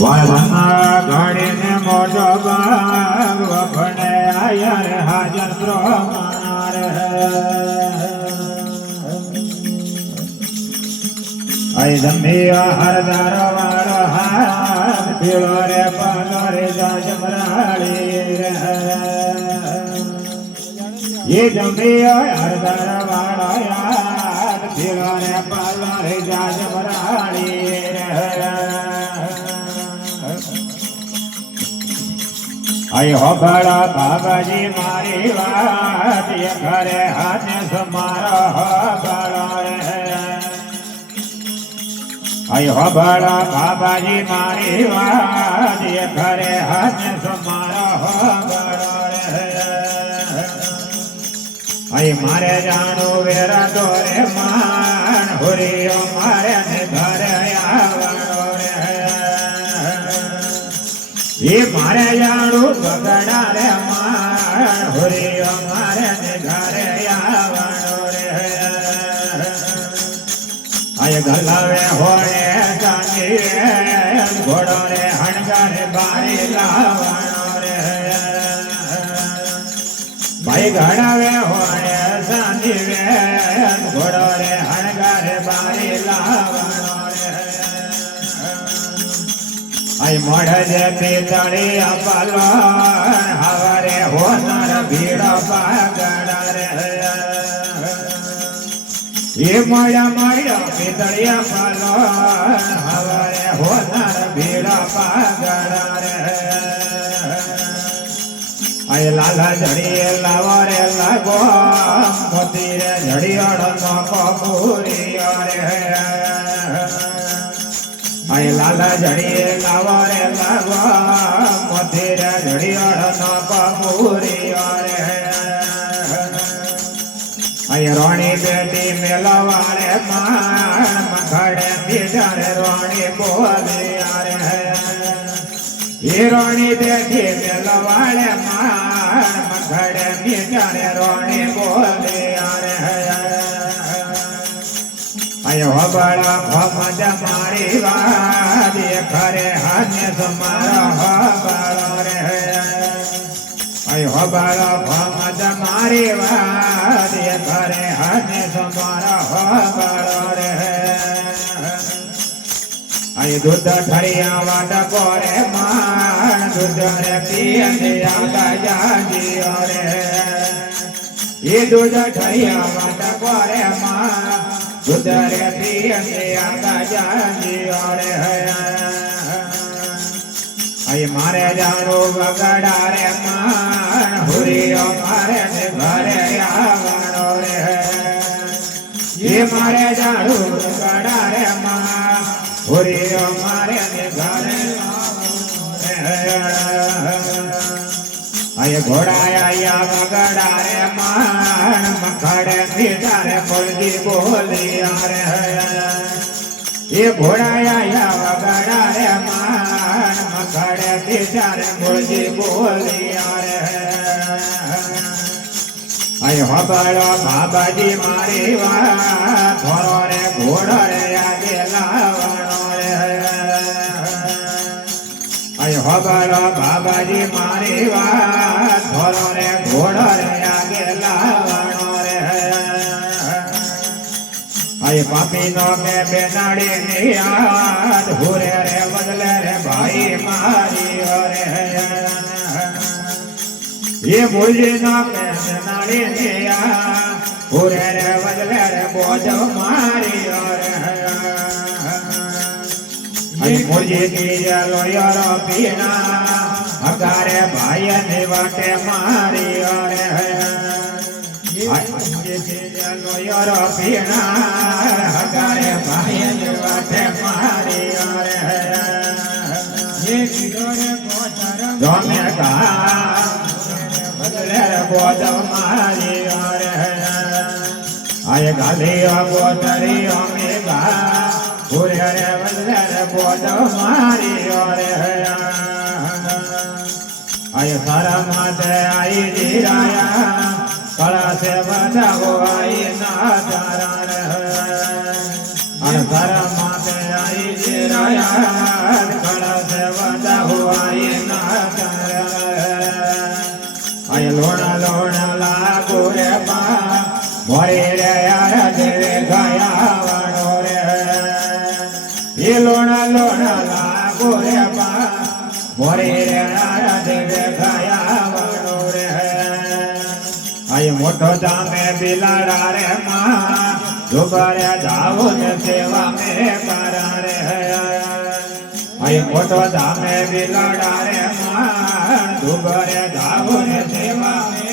વાલમાં ઘડીને મોટો બાગ વખણે આયર હાજર પ્રમાણ આઈ જમ્યા હરદાર વાળો હાથ પીળો રે પાલો રે જાજમરાળી રે ये जम्बिया हरदर वाला याद पीला रे पाला रे जाज बराड़ी आई हो बड़ा बाबाजी मारी बात ये घरे हाथ समारा हो बड़ा रे आई हो बड़ा बाबाजी मारी बात ये घरे हाथ समारा हो बड़ा रे आई मारे जानो वेरा दोरे मान हुरियो मारे ने घर आवनो रे ये मारे जानो बगड़ा रे मान हुरियो मारे ने घर आवनो रे आई गलावे होए जानी घोड़ो रे हणगारे बारी लावनो रे भाई घड़ावे होए सानी वे घोड़ो रे हणगारे बारी लावनो रे आई मोढ़ जे पीतड़ी पालो हवारे होनर भीड़ पागड़ रे ये मोड़ा मोड़ा पीतड़ी पालो हवारे होनर भीड़ पागड़ रे आई लाला झड़िए लावारे लागो मोती रे झड़ियोड़ नो पूरी रे आई लाला झड़िए लावारे लागो मोती रे झड़ियोड़ नो पूरी रे आई रोणी बेटी मेलवारे मान मखड़े बिचारे रोणी बोले रे ये रोणी बेटी मेलवाड़े मान मखड़े बिचारे रोणी बोले रे आयो बड़ा भमज मारी बात ये खरे हाथ समारा हो बड़ो रे आयो बड़ा भमज मारी बात ये खरे हाथ समारा हो बड़ो रे आई दूध ठरिया वाट कोरे मान दूध रे पिया गाजी रे ये दूध ठरिया वाट कोरे मान दूध रे पिया गाजी रे आई मारे जानो बगड़ा रे मान हुरियो मारे ने घरे आवनो रे ये मारे जानो बगड़ा रे मान हुरियो मारे ने घरे आये घोड़ा आया बगड़ा रे मान मखड़े बिचारे मुर्गी बोली रे ये घोड़ा आया बगड़ा रे मान मखड़े बिचारे मुर्गी बोली रे आये हो बड़ो बाबाजी मारी बात थोड़ो रे घोड़ो रे आगे लावनो आई हो बड़ो बाबाजी मारी बात थोड़ो रे घोड़ो रे आगे लावनो रे आई पापी नो के बेनाड़ी नियाद हुरे रे बदले रे भाई मारी रे ये मुझे नो के बेनाड़ी नियाद हुरे रे बदले रे बोझ मारी रे आई मुझे की लोयर पीना हकारे भाई ने वाटे मारी रे मुझे की लोयर पीना हकारे भाई ने वाटे मारी रे ये किधरे कोचर जोने का बदले बोझ मारी रे आये गाली गोतरी ओमेगा पूरे रे बदले बोझ मारी रे आये सारा माते आई जीराया कला से बचाओ आई नाचारा रे सारा माते आई जीराया कला એ લોણા લોણા લાગો રે બા મોરી રે દેવે ખાયા વાળો રે આય મોટો જામે બિલાડા રે માં દુબારે જાવો ને સેવા મે કરા રે આય મોટો જામે બિલાડા રે માં દુબારે જાવો ને સેવા મે